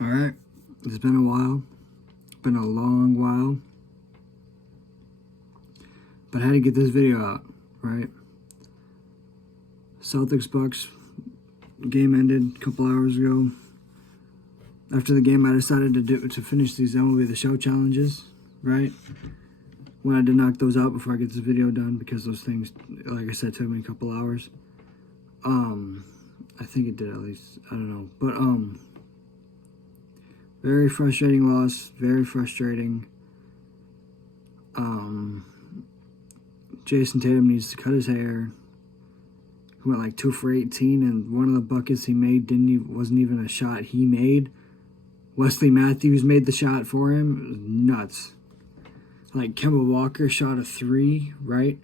Alright, it's been a while. Been a long while. But I had to get this video out, right? Celtics Bucks game ended a couple hours ago. After the game, I decided to finish these MLB The Show challenges, right? When I did knock those out before I get this video done, because those things, like I said, took me a couple hours. I think it did at least. I don't know. But, very frustrating loss. Very frustrating. Jason Tatum needs to cut his hair. He went like 2 for 18, and one of the buckets he made wasn't even a shot he made. Wesley Matthews made the shot for him. It was nuts. Like Kemba Walker shot a 3, right?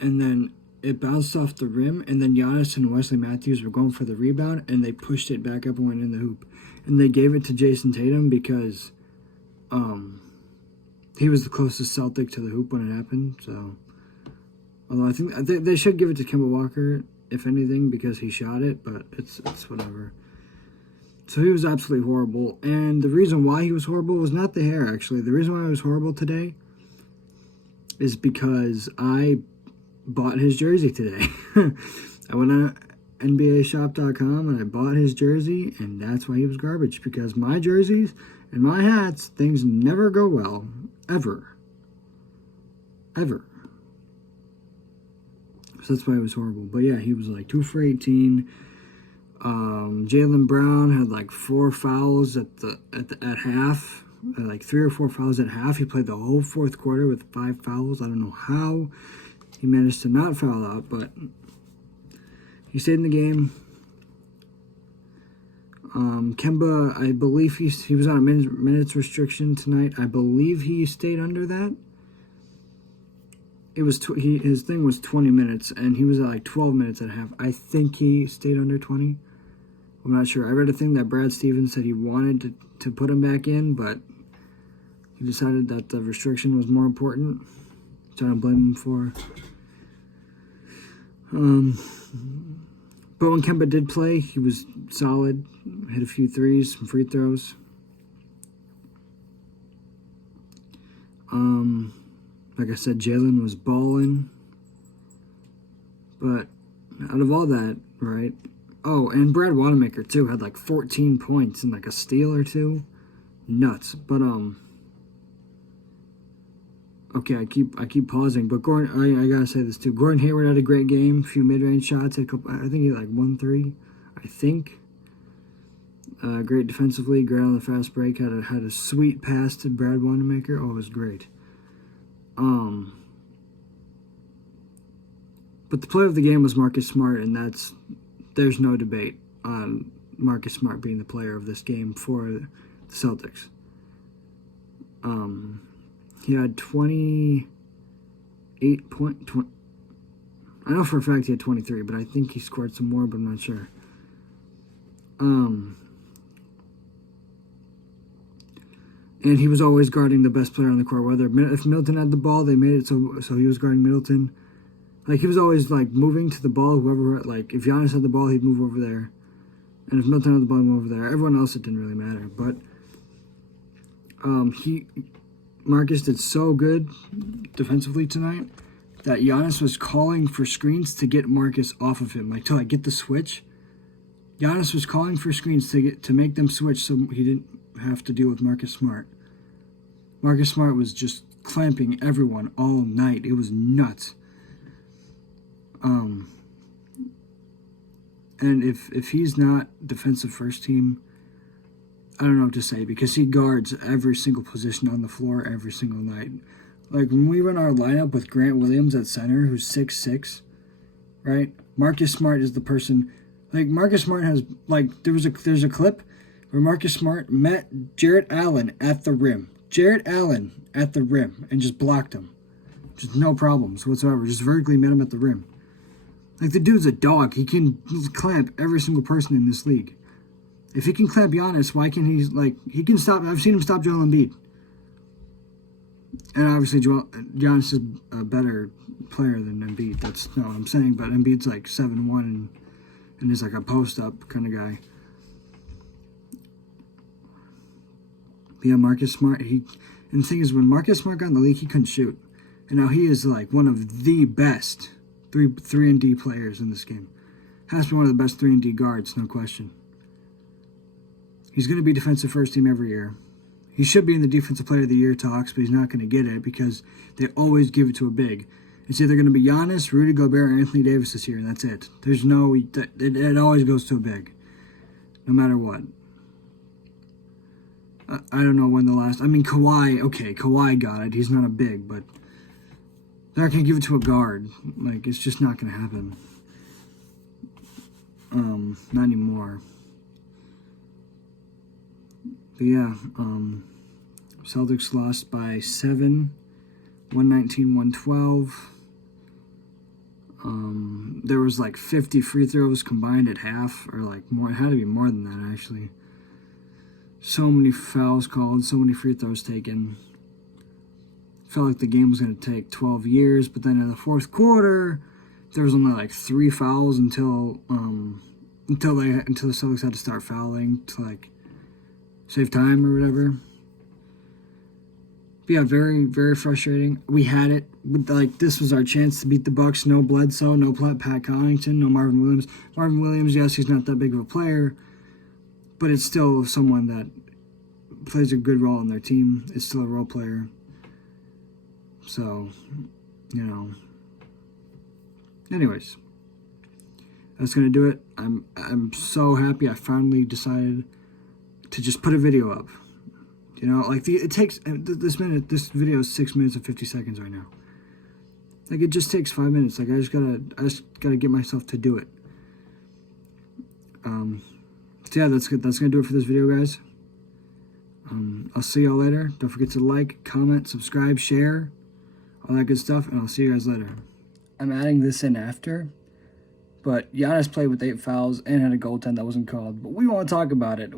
And then it bounced off the rim, and then Giannis and Wesley Matthews were going for the rebound, and they pushed it back up and went in the hoop. And they gave it to Jason Tatum because he was the closest Celtic to the hoop when it happened. So, although I think they should give it to Kemba Walker, if anything, because he shot it, but it's whatever. So he was absolutely horrible. And the reason why he was horrible was not the hair, actually. The reason why he was horrible today is because I bought his jersey today. I went on NBAshop.com and I bought his jersey, and that's why he was garbage. Because my jerseys and my hats, things never go well. Ever. Ever. So that's why it was horrible. But yeah, he was like 2 for 18. Jaylen Brown had like 4 fouls at half. Like 3 or 4 fouls at half. He played the whole fourth quarter with 5 fouls. I don't know how he managed to not foul out, but he stayed in the game. Kemba, I believe he was on a minutes restriction tonight. I believe he stayed under that. It was his thing was 20 minutes, and he was at like 12 minutes at half. I think he stayed under 20. I'm not sure. I read a thing that Brad Stevens said he wanted to put him back in, but he decided that the restriction was more important, which I don't blame him for. But when Kemba did play, he was solid. Hit a few threes, some free throws. Like I said, Jaylen was balling. But out of all that, right? Oh, and Brad Wanamaker too had like 14 points and like a steal or 2. Nuts. But okay, I keep pausing. But Gordon, I gotta say this too. Gordon Hayward had a great game. A few mid-range shots. I think he had like 1-3. I think. Great defensively. Great on the fast break. Had a sweet pass to Brad Wanamaker. Oh, it was great. But the player of the game was Marcus Smart, and there's no debate on Marcus Smart being the player of this game for the Celtics. He had 28 point. I know for a fact he had 23, but I think he scored some more, but I'm not sure. And he was always guarding the best player on the court. Whether if Middleton had the ball, they made it so he was guarding Middleton. Like, he was always like moving to the ball. Whoever, like, if Giannis had the ball, he'd move over there, and if Middleton had the ball, he'd move over there. Everyone else, it didn't really matter. But Marcus did so good defensively tonight that Giannis was calling for screens to get Marcus off of him, like to get the switch. Giannis was calling for screens to make them switch so he didn't have to deal with Marcus Smart. Marcus Smart was just clamping everyone all night. It was nuts. And if he's not defensive first team, I don't know what to say, because he guards every single position on the floor every single night. Like, when we run our lineup with Grant Williams at center, who's 6'6", right? Marcus Smart is the person. Like, Marcus Smart has, like, there's a clip where Marcus Smart met Jarrett Allen at the rim. Jarrett Allen at the rim, and just blocked him. Just no problems whatsoever. Just vertically met him at the rim. Like, the dude's a dog. He can clamp every single person in this league. If he can clamp Giannis, why can't he, like, he can stop. I've seen him stop Joel Embiid. And obviously, Giannis is a better player than Embiid. That's not what I'm saying, but Embiid's like 7'1", and he's like a post-up kind of guy. But yeah, Marcus Smart, and the thing is, when Marcus Smart got in the league, he couldn't shoot. And now he is like one of the best 3-and-D players in this game. Has to be one of the best 3-and-D guards, no question. He's going to be defensive first team every year. He should be in the defensive player of the year talks, but he's not going to get it because they always give it to a big. It's either going to be Giannis, Rudy Gobert, or Anthony Davis this year, and that's it. There's no, it always goes to a big, no matter what. I don't know when the last, I mean, Kawhi got it. He's not a big, but they're not going to give it to a guard. Like, it's just not going to happen. Not anymore. But yeah, Celtics lost by 7, 119-112. There was like 50 free throws combined at half, or like more. It had to be more than that, actually. So many fouls called, so many free throws taken. Felt like the game was going to take 12 years, but then in the fourth quarter, there was only like 3 fouls until the Celtics had to start fouling to like save time or whatever. But yeah, very, very frustrating. We had it. Like, this was our chance to beat the Bucks. No Bledsoe, no Pat Connaughton, no Marvin Williams. Marvin Williams, yes, he's not that big of a player, but it's still someone that plays a good role on their team. It's still a role player. So, you know. Anyways, that's going to do it. I'm so happy I finally decided to just put a video up. You know, like it takes this video is 6 minutes and 50 seconds right now. Like, it just takes 5 minutes. Like, I just gotta get myself to do it. So yeah, that's good. That's gonna do it for this video, guys. I'll see y'all later. Don't forget to like, comment, subscribe, share, all that good stuff, and I'll see you guys later. I'm adding this in after, but Giannis played with 8 fouls and had a goaltend that wasn't called. But we won't talk about it.